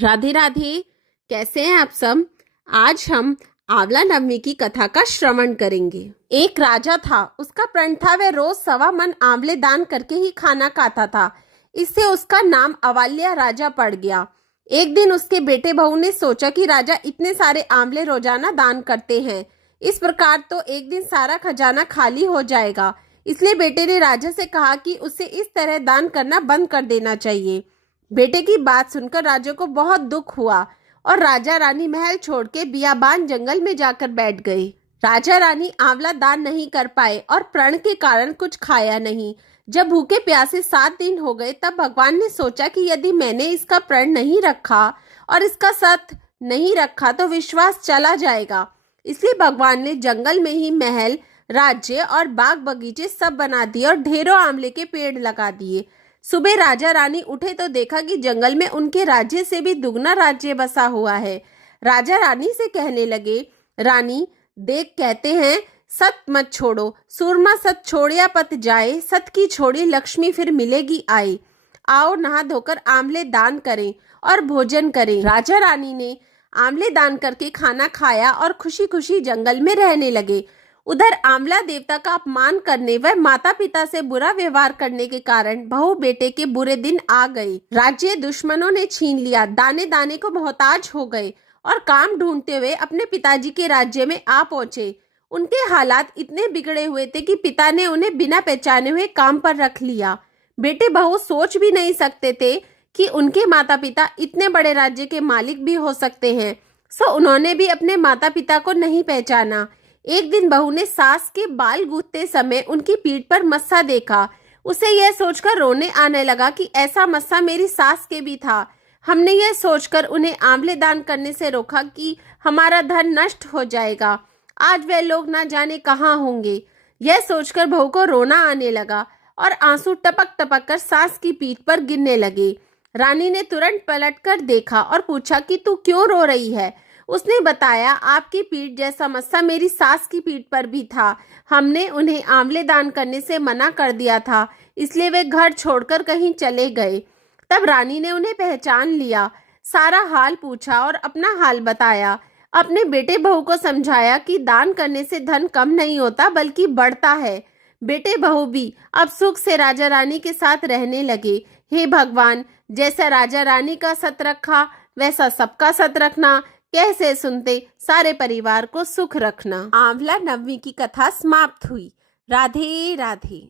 राधे राधे। कैसे हैं आप सब। आज हम आंवला नवमी की कथा का श्रवण करेंगे। एक राजा था, उसका प्रण था वह रोज 1.25 मन आंवले दान करके ही खाना खाता था। इससे उसका नाम अवाल्या राजा पड़ गया। एक दिन उसके बेटे बहू ने सोचा कि राजा इतने सारे आंवले रोजाना दान करते हैं, इस प्रकार तो एक दिन सारा खजाना खाली हो जाएगा। इसलिए बेटे ने राजा से कहा कि उसे इस तरह दान करना बंद कर देना चाहिए। बेटे की बात सुनकर राजा को बहुत दुख हुआ और राजा रानी महल छोड़ के बियाबान जंगल में जाकर बैठ गए। राजा रानी आंवला दान नहीं कर पाए और प्रण के कारण कुछ खाया नहीं। जब भूखे प्यासे 7 दिन हो गए तब भगवान ने सोचा कि यदि मैंने इसका प्रण नहीं रखा और इसका सत नहीं रखा तो विश्वास चला जाएगा। इसलिए भगवान ने जंगल में ही महल, राज्य और बाग बगीचे सब बना दिए और ढेरों आंवले के पेड़ लगा दिए। सुबह राजा रानी उठे तो देखा कि जंगल में उनके राज्य से भी दुगना राज्य बसा हुआ है। राजा रानी से कहने लगे, रानी देख, कहते हैं सत मत छोड़ो, सूरमा सत छोड़िया पत जाए, सत की छोड़ी लक्ष्मी फिर मिलेगी आए। आओ नहा धोकर आंवले दान करें और भोजन करें। राजा रानी ने आंवले दान करके खाना खाया और खुशी खुशी जंगल में रहने लगे। उधर आंवला देवता का अपमान करने व माता पिता से बुरा व्यवहार करने के कारण बहू बेटे के बुरे दिन आ गए। राज्य दुश्मनों ने छीन लिया, दाने दाने को मोहताज हो गए और काम ढूंढते हुए अपने पिताजी के राज्य में आ पहुंचे। उनके हालात इतने बिगड़े हुए थे कि पिता ने उन्हें बिना पहचाने हुए काम पर रख लिया। बेटे बहू सोच भी नहीं सकते थे कि उनके माता पिता इतने बड़े राज्य के मालिक भी हो सकते हैं, सो उन्होंने भी अपने माता पिता को नहीं पहचाना। एक दिन बहू ने सास के बाल गूंथते समय उनकी पीठ पर मस्सा देखा। उसे यह सोचकर रोने आने लगा कि ऐसा मस्सा मेरी सास के भी था। हमने यह सोचकर उन्हें आंवले दान करने से रोका कि हमारा धन नष्ट हो जाएगा। आज वे लोग ना जाने कहाँ होंगे। यह सोचकर बहू को रोना आने लगा और आंसू टपक टपक कर सास की पीठ पर गिरने लगे। रानी ने तुरंत पलटकर देखा और पूछा कि तू क्यों रो रही है। उसने बताया, आपकी पीठ जैसा मस्सा मेरी सास की पीठ पर भी था। हमने उन्हें आंवले दान करने से मना कर दिया था, इसलिए वे घर छोड़कर कहीं चले गए। तब रानी ने उन्हें पहचान लिया, सारा हाल पूछा और अपना हाल बताया। अपने बेटे बहू को समझाया कि दान करने से धन कम नहीं होता बल्कि बढ़ता है। बेटे बहू भी अब सुख से राजा रानी के साथ रहने लगे। हे भगवान, जैसा राजा रानी का सत रखा वैसा सबका सत रखना। कैसे सुनते सारे परिवार को सुख रखना। आंवला नवमी की कथा समाप्त हुई। राधे राधे।